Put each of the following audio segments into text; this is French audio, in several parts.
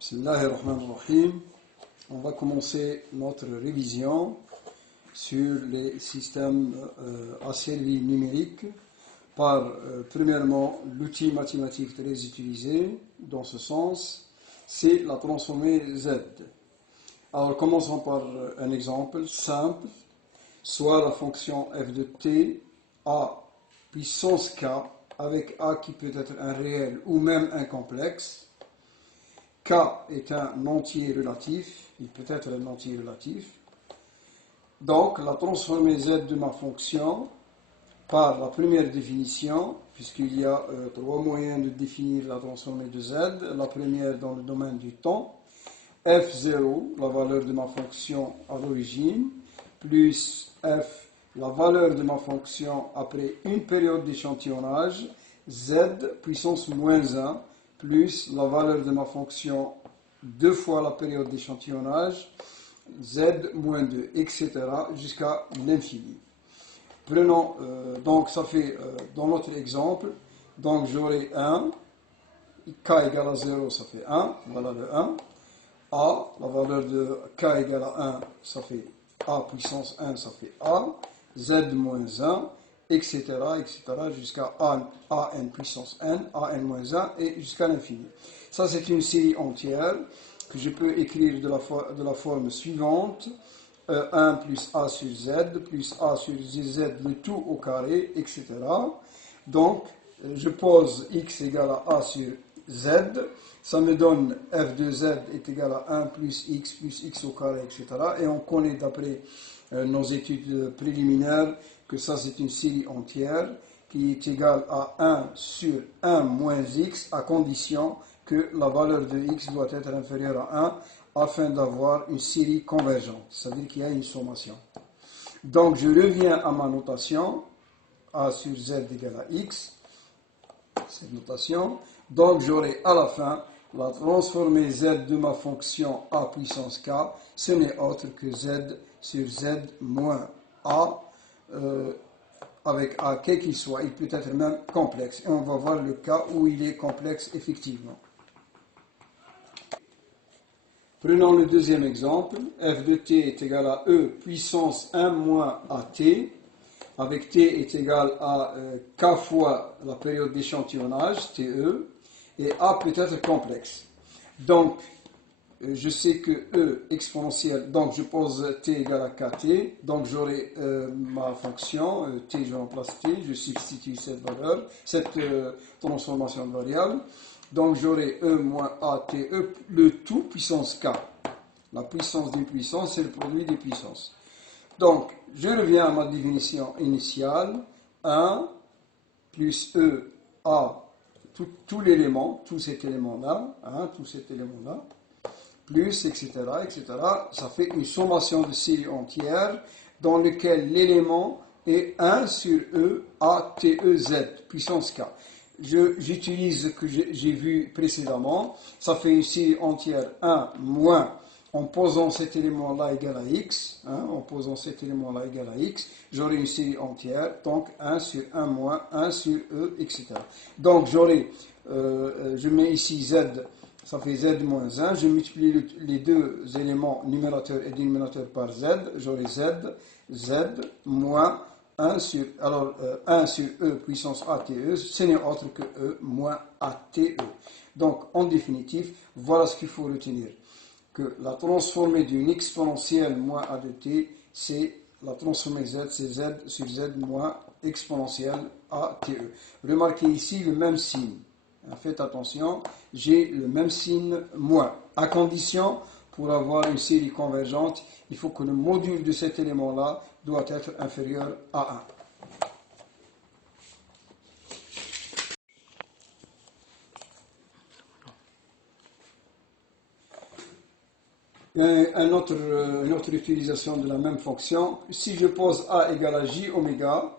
Bismillahirrahmanirrahim. On va commencer notre révision sur les systèmes à série numérique par, premièrement, l'outil mathématique très utilisé dans ce sens, c'est la transformée Z. Alors, commençons par un exemple simple, soit la fonction f de t a puissance k, avec a qui peut être un réel ou même un complexe. K est un entier relatif, il peut être un entier relatif. Donc, la transformée Z de ma fonction, par la première définition, puisqu'il y a trois moyens de définir la transformée de Z. La première dans le domaine du temps, f0, la valeur de ma fonction à l'origine, plus f, la valeur de ma fonction après une période d'échantillonnage, Z puissance moins 1, plus la valeur de ma fonction deux fois la période d'échantillonnage, Z moins 2, etc. jusqu'à l'infini. Prenons, donc ça fait, dans notre exemple, donc j'aurai 1, k égale à 0, ça fait 1, voilà le 1. A, la valeur de k égale à 1, ça fait A puissance 1, ça fait A, Z moins 1, etc., etc., jusqu'à an puissance n, an moins 1, et jusqu'à l'infini. Ça, c'est une série entière que je peux écrire de la forme suivante, 1 plus A sur Z, plus A sur Z, le tout au carré, etc. Donc, je pose x égale à A sur Z, ça me donne f de z est égal à 1 plus x au carré, etc. Et on connaît d'après nos études préliminaires que ça c'est une série entière qui est égale à 1 sur 1 moins x à condition que la valeur de x doit être inférieure à 1 afin d'avoir une série convergente, c'est-à-dire qu'il y a une sommation. Donc je reviens à ma notation, a sur z égale à x, cette notation. Donc j'aurai à la fin la transformée z de ma fonction a puissance k, ce n'est autre que z sur z moins a, avec a quel qu'il soit, il peut être même complexe. Et on va voir le cas où il est complexe effectivement. Prenons le deuxième exemple, f de t est égal à e puissance 1 moins at, avec t est égal à k fois la période d'échantillonnage, te, et a peut être complexe. Donc, je sais que e exponentielle, donc je pose t égale à kt, donc j'aurai ma fonction, t je remplace t, je substitue cette valeur, cette transformation de variable. Donc j'aurai e moins ate, le tout puissance k. La puissance d'une puissance, c'est le produit des puissances. Donc, je reviens à ma définition initiale, 1 plus e a tout l'élément, tout cet élément-là, plus, etc., etc. Ça fait une sommation de séries entières dans laquelle l'élément est 1 sur e a t e z, puissance k. J'utilise ce que j'ai vu précédemment, ça fait une série entière 1 moins, en posant cet élément-là égal à x, j'aurai une série entière, donc 1 sur 1 moins 1 sur e, etc. Donc j'aurai, je mets ici z, ça fait z moins 1, je multiplie les deux éléments numérateur et dénominateur par z, j'aurai z moins 1 sur, alors 1 sur e puissance ate, ce n'est autre que e moins ate. Donc en définitive, voilà ce qu'il faut retenir, que la transformée d'une exponentielle moins a de t, c'est la transformée z, c'est z sur z moins exponentielle a te. Remarquez ici le même signe. Faites attention, j'ai le même signe moins. À condition, pour avoir une série convergente, il faut que le module de cet élément-là doit être inférieur à 1. Une autre utilisation de la même fonction, si je pose a égale à j oméga,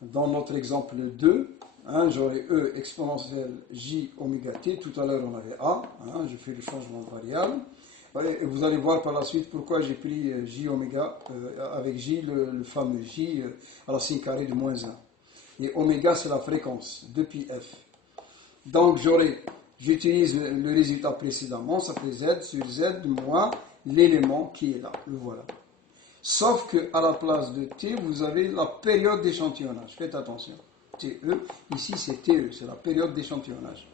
dans notre exemple 2, j'aurai e exponentielle j oméga t, tout à l'heure on avait a, je fais le changement de variable, et vous allez voir par la suite pourquoi j'ai pris j oméga, avec j, le fameux j à la sin carré de moins 1. Et oméga c'est la fréquence, 2 pi f. Donc J'utilise le résultat précédemment, ça fait Z sur Z moins l'élément qui est là. Le voilà. Sauf qu'à la place de T, vous avez la période d'échantillonnage. Faites attention. TE, ici c'est TE, c'est la période d'échantillonnage.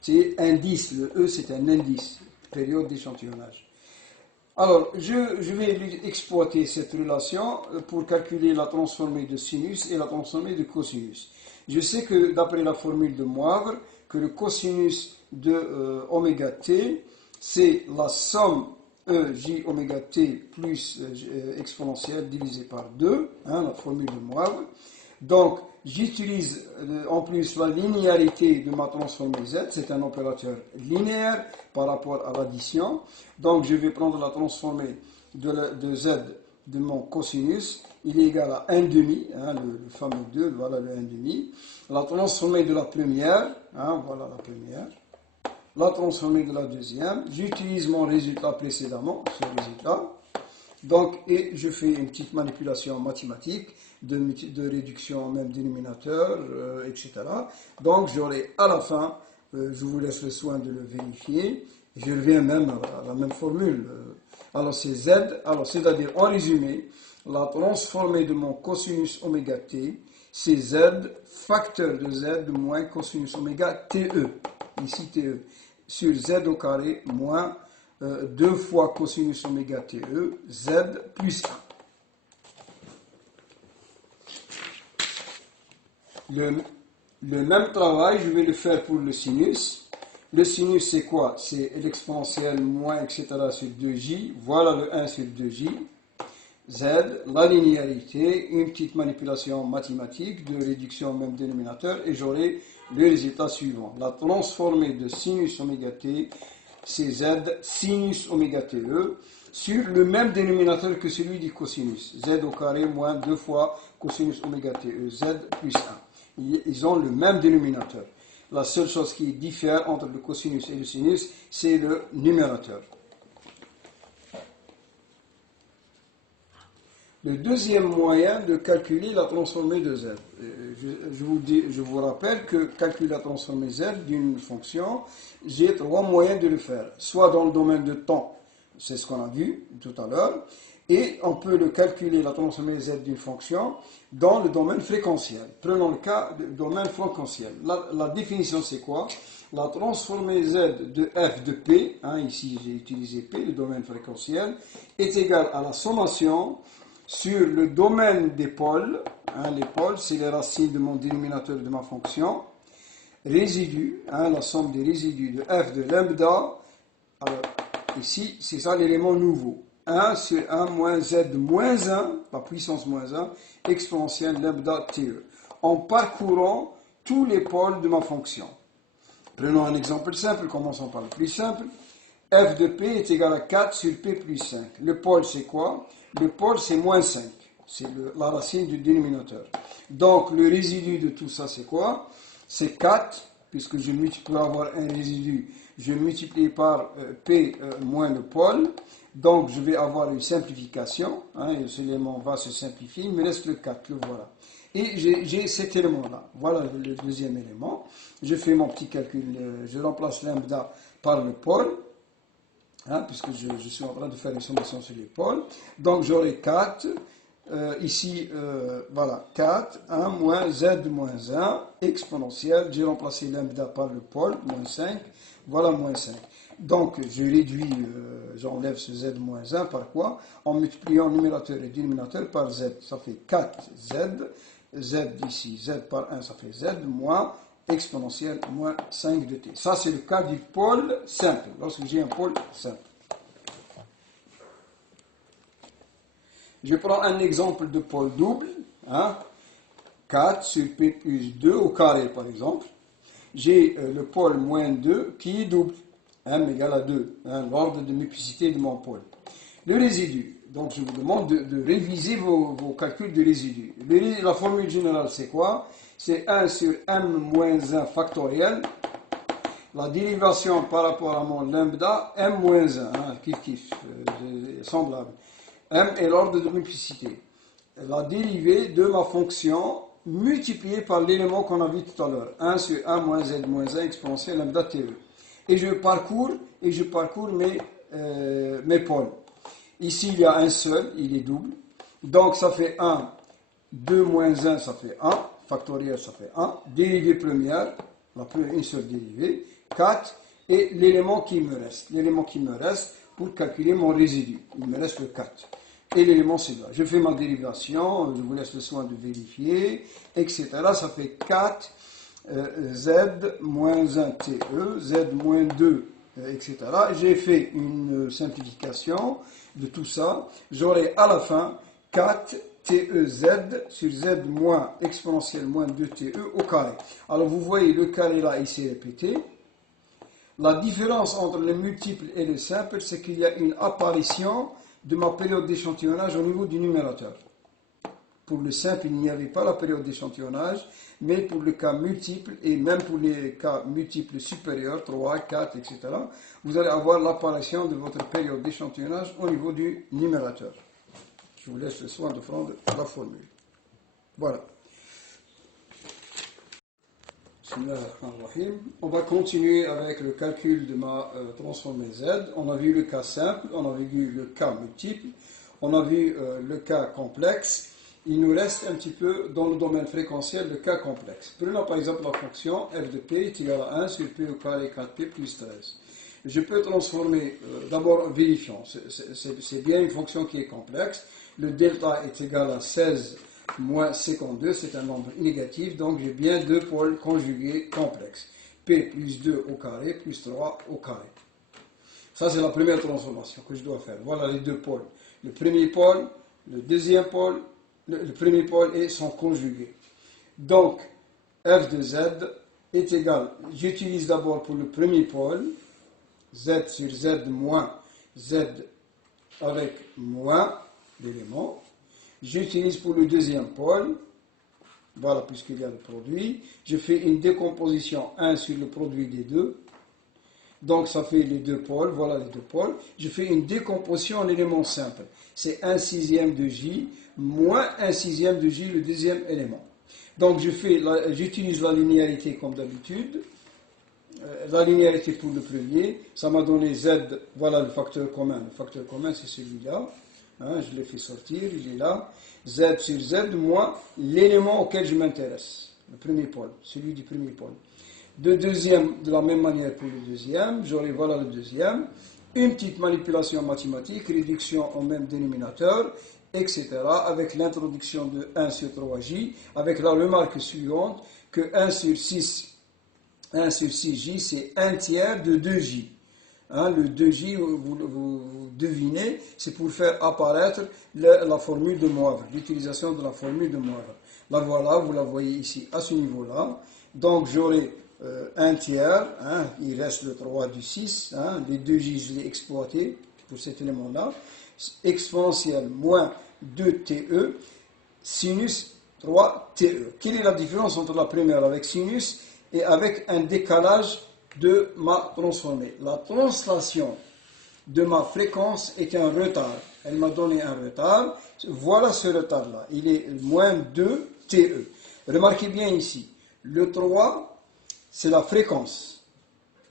C'est indice, le E c'est un indice, période d'échantillonnage. Alors, je vais exploiter cette relation pour calculer la transformée de sinus et la transformée de cosinus. Je sais que d'après la formule de Moivre, que le cosinus de oméga t, c'est la somme j oméga t plus exponentielle divisée par 2, la formule de Moivre. Donc, j'utilise en plus la linéarité de ma transformée z, c'est un opérateur linéaire par rapport à l'addition. Donc, je vais prendre la transformée de z de mon cosinus, il est égal à 1 demi, le fameux 2, voilà le 1 demi. La transformée de la première, voilà la première. La transformée de la deuxième, j'utilise mon résultat précédemment, ce résultat. Donc, et je fais une petite manipulation mathématique de réduction au même dénominateur, etc. Donc, j'aurai à la fin, je vous laisse le soin de le vérifier, je reviens même à la même formule. Alors, c'est Z, alors c'est-à-dire, en résumé, la transformée de mon cosinus oméga t, c'est Z facteur de Z moins cosinus oméga TE, ici TE, sur Z au carré moins 2 fois cosinus oméga TE, Z plus 1. Le même travail, je vais le faire pour le sinus. Le sinus, c'est quoi? C'est l'exponentielle moins, etc. sur 2j. Voilà le 1 sur 2j. Z, la linéarité, une petite manipulation mathématique de réduction au même dénominateur, et j'aurai le résultat suivant. La transformée de sinus oméga t, c'est Z sinus oméga TE sur le même dénominateur que celui du cosinus. Z au carré moins 2 fois cosinus oméga TE, Z plus 1. Ils ont le même dénominateur. La seule chose qui diffère entre le cosinus et le sinus, c'est le numérateur. Le deuxième moyen de calculer la transformée de Z. Je vous rappelle que calculer la transformée Z d'une fonction, j'ai 3 moyens de le faire. Soit dans le domaine de temps, c'est ce qu'on a vu tout à l'heure, et on peut le calculer, la transformée Z d'une fonction, dans le domaine fréquentiel. Prenons le cas du domaine fréquentiel. La définition, c'est quoi? La transformée Z de f de P, ici j'ai utilisé P, le domaine fréquentiel, est égale à la sommation sur le domaine des pôles. Les pôles, c'est les racines de mon dénominateur de ma fonction. Résidu, la somme des résidus de f de lambda. Alors, ici, c'est ça l'élément nouveau. 1 sur 1 moins z moins 1, la puissance moins 1, exponentielle lambda TE, en parcourant tous les pôles de ma fonction. Prenons un exemple simple, commençons par le plus simple. F de P est égal à 4 sur P plus 5. Le pôle, c'est quoi? Le pôle, c'est moins 5. C'est la racine du dénominateur. Donc, le résidu de tout ça, c'est quoi? C'est 4, puisque pour avoir un résidu, je multiplie par P moins le pôle. Donc, je vais avoir une simplification. Ce élément va se simplifier. Il me reste le 4, le voilà. Et j'ai cet élément-là. Voilà le deuxième élément. Je fais mon petit calcul. Je remplace lambda par le pôle. Puisque je suis en train de faire une sommation sur les pôles. Donc, j'aurai 4. Ici, voilà, 4, 1 moins z moins 1, exponentielle. J'ai remplacé lambda par le pôle, moins 5. Voilà, moins 5. Donc, je réduis, j'enlève ce z moins 1 par quoi? En multipliant numérateur et dénominateur par z. Ça fait 4z. Z ici, z par 1, ça fait z moins exponentielle moins 5 de t. Ça, c'est le cas du pôle simple, lorsque j'ai un pôle simple. Je prends un exemple de pôle double. 4 sur p plus 2 au carré, par exemple. J'ai le pôle moins 2 qui est double. M égale à 2, l'ordre de mépicité de mon pôle. Le résidu, donc je vous demande de réviser vos calculs de résidu. La formule générale, c'est quoi? C'est 1 sur m moins 1 factoriel. La dérivation par rapport à mon lambda, m moins 1, kiff, semblable. M est l'ordre de mépicité. La dérivée de ma fonction multiplié par l'élément qu'on a vu tout à l'heure. 1 sur 1 moins z moins 1 exponentielle lambda TE. Et je parcours mes pôles. Ici, il y a un seul, il est double. Donc, ça fait 1. 2 moins 1, ça fait 1. Factoriel, ça fait 1. Dérivée première, une seule dérivée. 4. Et l'élément qui me reste. L'élément qui me reste pour calculer mon résidu. Il me reste le 4. Et l'élément c'est là. Je fais ma dérivation, je vous laisse le soin de vérifier, etc. Ça fait 4 z moins 1 TE, z moins 2, etc. J'ai fait une simplification de tout ça. J'aurai à la fin 4 TEZ sur z moins exponentielle moins 2 TE au carré. Alors vous voyez le carré là, il s'est répété. La différence entre les multiples et les simples, c'est qu'il y a une apparition de ma période d'échantillonnage au niveau du numérateur. Pour le simple, il n'y avait pas la période d'échantillonnage, mais pour le cas multiple, et même pour les cas multiples supérieurs, 3, 4, etc., vous allez avoir l'apparition de votre période d'échantillonnage au niveau du numérateur. Je vous laisse le soin de prendre la formule. Voilà. On va continuer avec le calcul de ma transformée Z. On a vu le cas simple, on a vu le cas multiple, on a vu le cas complexe. Il nous reste un petit peu dans le domaine fréquentiel le cas complexe. Prenons par exemple la fonction f de p est égale à 1 sur p au carré 4p plus 13. Je peux transformer, d'abord vérifions, c'est bien une fonction qui est complexe. Le delta est égal à 16 moins 52, c'est un nombre négatif, donc j'ai bien deux pôles conjugués complexes. P plus 2 au carré plus 3 au carré. Ça, c'est la première transformation que je dois faire. Voilà les deux pôles. Le premier pôle, le deuxième pôle, le premier pôle et son conjugué. Donc, f de z est égal, j'utilise d'abord pour le premier pôle, z sur z moins z avec moins l'élément. J'utilise pour le deuxième pôle, voilà, puisqu'il y a le produit, je fais une décomposition 1 sur le produit des deux, donc ça fait les deux pôles, voilà les deux pôles. Je fais une décomposition en éléments simples, c'est 1/6 de J moins 1/6 de J, le deuxième élément. Donc j'utilise la linéarité comme d'habitude, la linéarité pour le premier, ça m'a donné Z, voilà le facteur commun c'est celui-là. Je l'ai fait sortir, il est là. Z sur Z moins l'élément auquel je m'intéresse. Le premier pôle, celui du premier pôle. De deuxième, de la même manière pour le deuxième. J'aurai, voilà le deuxième. Une petite manipulation mathématique, réduction au même dénominateur, etc. Avec l'introduction de 1 sur 3J, avec la remarque suivante que 1 sur 6J, c'est 1 tiers de 2J. Le 2J, vous devinez, c'est pour faire apparaître la formule de Moivre, l'utilisation de la formule de Moivre. La voilà, vous la voyez ici à ce niveau-là. Donc j'aurai 1 tiers, il reste le 3 du 6, les 2J, je l'ai exploité pour cet élément-là, exponentielle moins 2TE, sinus 3TE. Quelle est la différence entre la première avec sinus et avec un décalage de ma transformée? La translation de ma fréquence est un retard. Elle m'a donné un retard. Voilà ce retard-là. Il est moins 2 TE. Remarquez bien ici, le 3, c'est la fréquence.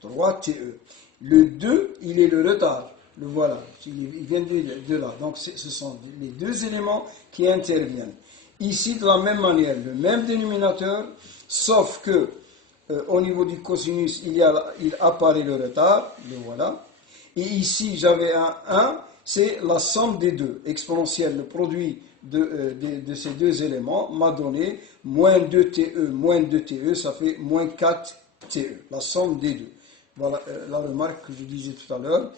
3 TE. Le 2, il est le retard. Le voilà. Il vient de là. Donc, ce sont les deux éléments qui interviennent. Ici, de la même manière, le même dénominateur, sauf que au niveau du cosinus, il apparaît le retard, le voilà. Et ici, j'avais un 1, c'est la somme des deux. Exponentielle, le produit de ces deux éléments m'a donné moins 2TE, ça fait moins 4TE, la somme des deux. Voilà la remarque que je disais tout à l'heure.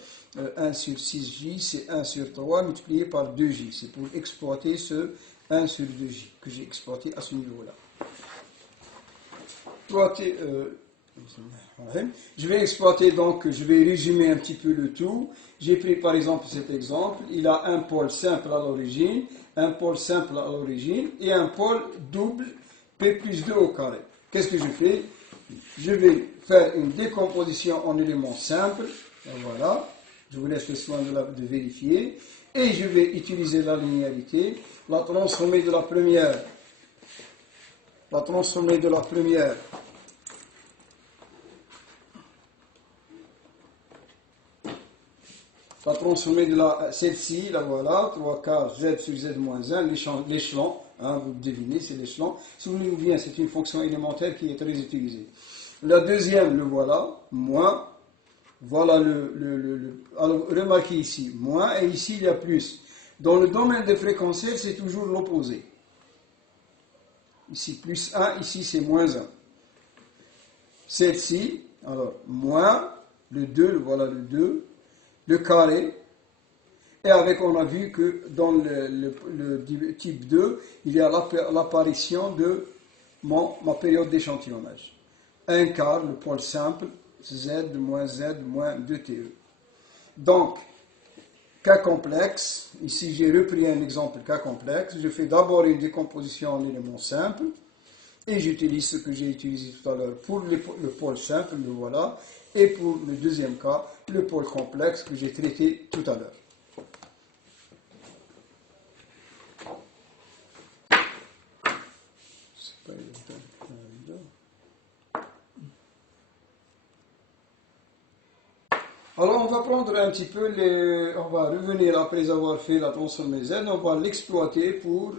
1 sur 6J, c'est 1 sur 3 multiplié par 2J. C'est pour exploiter ce 1 sur 2J que j'ai exploité à ce niveau-là. Je vais exploiter, donc je vais résumer un petit peu le tout. J'ai pris par exemple cet exemple, il a un pôle simple à l'origine, un pôle simple à l'origine et un pôle double P plus 2 au carré. Qu'est-ce que je fais? Je vais faire une décomposition en éléments simples, voilà, je vous laisse le soin de vérifier, et je vais utiliser la linéarité, la transformer de la première la transformée de la première la transformée de celle-ci, la voilà, 3 quarts z sur z moins 1, l'échelon, hein, vous devinez, c'est l'échelon. Souvenez-vous bien, c'est une fonction élémentaire qui est très utilisée. La deuxième, le voilà, moins, voilà alors remarquez ici, moins, et ici il y a plus. Dans le domaine des fréquentiels, c'est toujours l'opposé. Ici plus 1, ici c'est moins 1. Celle-ci, alors moins, le 2, voilà le 2, le carré, et avec, on a vu que dans le type 2, il y a l'apparition de ma période d'échantillonnage. 1 quart, le pôle simple, z moins 2TE. Donc, cas complexe, ici j'ai repris un exemple cas complexe, je fais d'abord une décomposition en éléments simples, et j'utilise ce que j'ai utilisé tout à l'heure pour le pôle simple, le voilà, et pour le deuxième cas, le pôle complexe que j'ai traité tout à l'heure. Alors on va prendre un petit peu, on va revenir après avoir fait la transformée Z, on va l'exploiter pour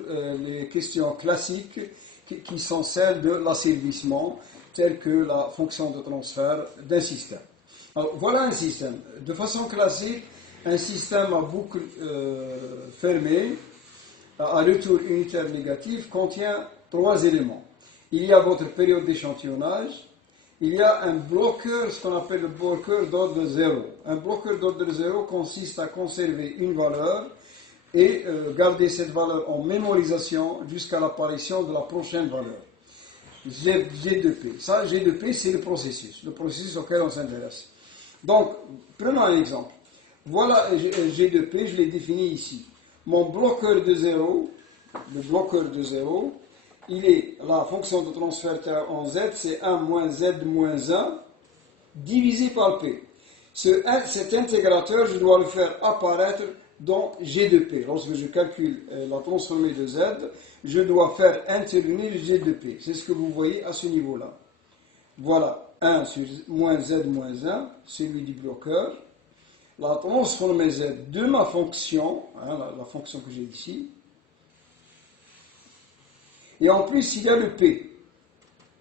les questions classiques qui sont celles de l'asservissement, telles que la fonction de transfert d'un système. Alors voilà un système. De façon classique, un système à boucle fermée, à retour unitaire négatif, contient 3 éléments. Il y a votre période d'échantillonnage, il y a un bloqueur, ce qu'on appelle le bloqueur d'ordre 0. Un bloqueur d'ordre 0 consiste à conserver une valeur et garder cette valeur en mémorisation jusqu'à l'apparition de la prochaine valeur. G de P. Ça, G de P, c'est le processus auquel on s'intéresse. Donc, prenons un exemple. Voilà G de P, je l'ai défini ici. Mon bloqueur de 0, le bloqueur de 0, il est la fonction de transfert en Z, c'est 1 moins Z moins 1 divisé par P. Cet intégrateur, je dois le faire apparaître dans G de P. Lorsque je calcule la transformée de Z, je dois faire intervenir G de P. C'est ce que vous voyez à ce niveau-là. Voilà, 1 sur moins Z moins 1, celui du bloqueur. La transformée Z de ma fonction, hein, la fonction que j'ai ici. Et en plus, il y a le P,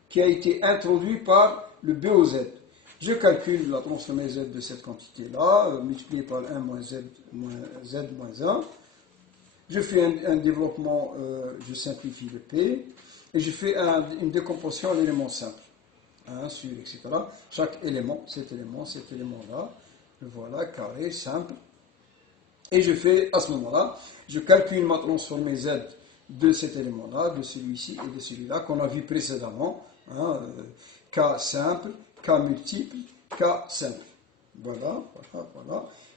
qui a été introduit par le BOZ. Je calcule la transformée Z de cette quantité-là, multipliée par 1 moins Z moins 1. Je fais un développement, je simplifie le P, et je fais une décomposition en éléments simples. 1 sur, etc. Chaque élément, cet élément-là, le voilà, carré, simple. Et je fais, à ce moment-là, je calcule ma transformée Z de cet élément-là, de celui-ci et de celui-là qu'on a vu précédemment. Hein, K simple, K multiple, K simple. Voilà.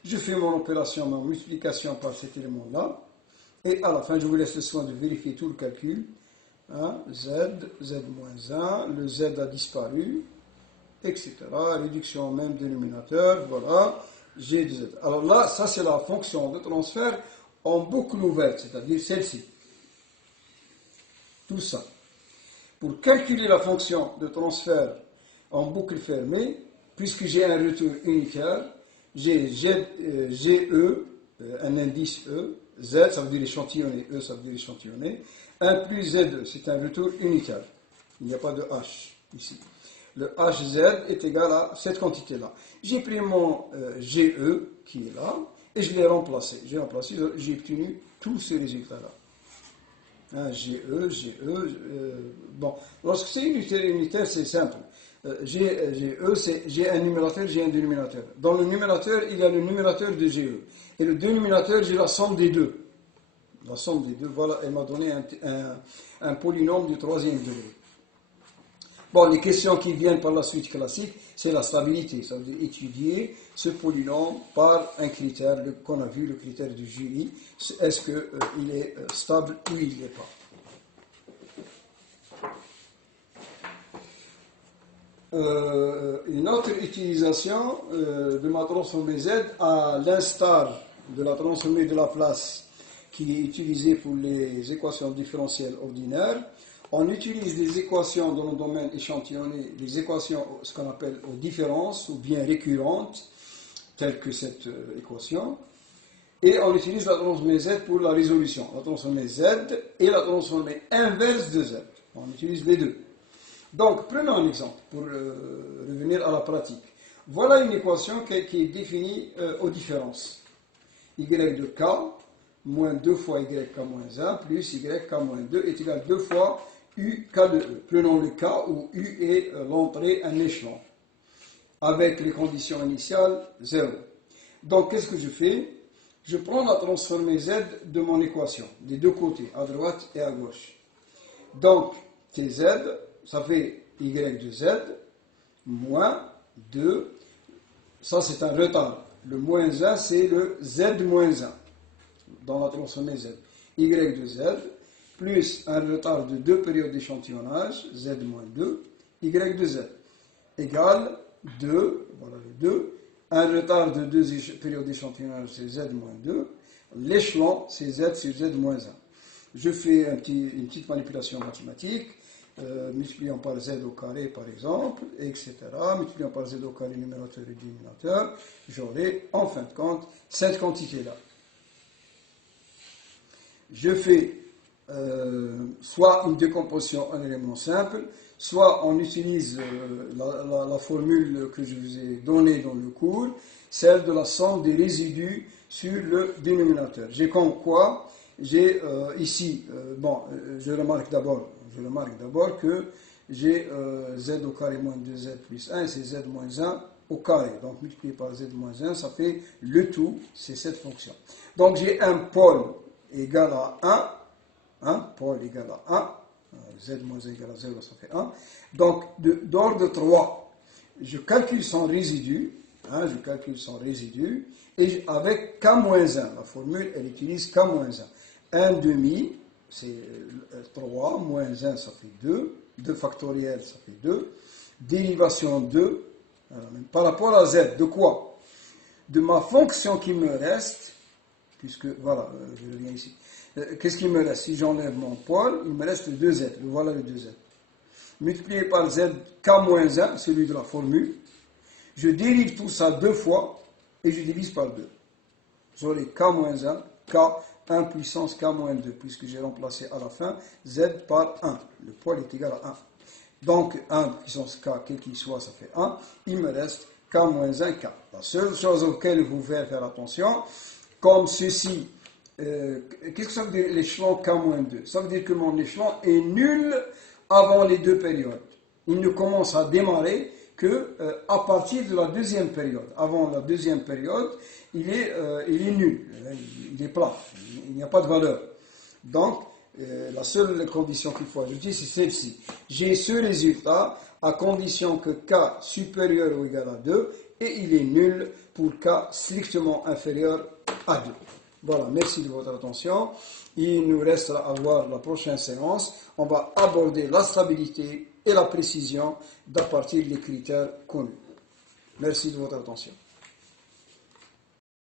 Je fais mon opération, ma multiplication par cet élément-là. Et à la fin, je vous laisse le soin de vérifier tout le calcul. Hein, Z moins 1, le Z a disparu, etc. Réduction au même dénominateur, voilà. G de Z. Alors là, ça c'est la fonction de transfert en boucle ouverte, c'est-à-dire celle-ci. Tout ça. Pour calculer la fonction de transfert en boucle fermée, puisque j'ai un retour unitaire, j'ai GE, un indice E, Z, ça veut dire échantillonné, E, ça veut dire échantillonné, 1 plus Z2, c'est un retour unitaire. Il n'y a pas de H ici. Le HZ est égal à cette quantité-là. J'ai pris mon GE, qui est là, et je l'ai remplacé. J'ai obtenu tous ces résultats-là. GE, bon, lorsque c'est unitaire, c'est simple. J'ai un numérateur, j'ai un dénominateur. Dans le numérateur, il y a le numérateur de GE. Et le dénominateur, j'ai la somme des deux. La somme des deux, voilà, elle m'a donné un polynôme du 3e degré. Bon, les questions qui viennent par la suite classique, c'est la stabilité. Ça veut dire étudier ce polynôme par un critère qu'on a vu, le critère du jury. Est-ce qu'il est stable ou il n'est pas. Une autre utilisation de ma transformée Z, à l'instar de la transformée de Laplace qui est utilisée pour les équations différentielles ordinaires, On utilise des équations dans le domaine échantillonné, des équations, ce qu'on appelle aux différences ou bien récurrentes, telles que cette équation. Et on utilise la transformée Z pour la résolution. La transformée Z et la transformée inverse de Z. On utilise les deux. Donc, prenons un exemple pour revenir à la pratique. Voilà une équation qui est définie aux différences. Y de k moins 2 fois yk moins 1 plus yk moins 2 est égal à 2 fois uk de e. Prenons le cas où u est l'entrée, un échelon, avec les conditions initiales 0. Donc, qu'est-ce que je fais? Je prends la transformée z de mon équation, des deux côtés, à droite et à gauche. Donc, tz, ça fait y de z, moins 2, ça c'est un retard. Le moins 1, c'est le z moins 1, dans la transformée z. Y de z, plus un retard de 2 périodes d'échantillonnage, z moins 2, y de z, égale 2, voilà le 2, un retard de 2 périodes d'échantillonnage, c'est z moins 2, l'échelon, c'est z sur z moins 1. Je fais une petite manipulation mathématique, multipliant par z au carré par exemple, etc. Multipliant par z au carré numérateur et dénominateur, j'aurai en fin de compte cette quantité-là. Je fais soit une décomposition en éléments simples, soit on utilise la formule que je vous ai donnée dans le cours, celle de la somme des résidus sur le dénominateur. J'ai comme quoi, j'ai ici, je remarque d'abord que j'ai z au carré moins 2z plus 1, c'est z moins 1 au carré. Donc multiplié par z moins 1, ça fait le tout, c'est cette fonction. Donc j'ai un pôle égal à 1, pôle égal à 1, z moins 1 égale à 0, ça fait 1. Donc d'ordre 3, je calcule son résidu, et avec k moins 1, la formule, elle utilise k moins 1. 1 demi, c'est 3, moins 1, ça fait 2, 2 factoriel, ça fait 2, dérivation 2, par rapport à z, de quoi? De ma fonction qui me reste, puisque, voilà, je reviens ici. Qu'est-ce qui me reste? Si j'enlève mon pôle, il me reste le 2z, voilà le 2z. Multiplié par z, k-1, celui de la formule, je dérive tout ça 2 fois, et je divise par 2. J'aurai k-1, k1 puissance k-2, puisque j'ai remplacé à la fin z par 1. Le pôle est égal à 1. Donc 1 puissance k, quel qu'il soit, ça fait 1. Il me reste k-1k. La seule chose auquel vous devez faire attention, comme ceci, qu'est-ce que ça veut dire l'échelon k-2? Ça veut dire que mon échelon est nul avant les deux périodes. Il ne commence à démarrer que à partir de la deuxième période. Avant la deuxième période, il est nul, il est plat, il n'y a pas de valeur. Donc, la seule condition qu'il faut ajouter, c'est celle-ci. J'ai ce résultat à condition que k supérieur ou égal à 2 et il est nul pour k strictement inférieur à 2. Voilà, merci de votre attention. Il nous reste à voir la prochaine séance. On va aborder la stabilité et la précision à partir des critères connus. Merci de votre attention.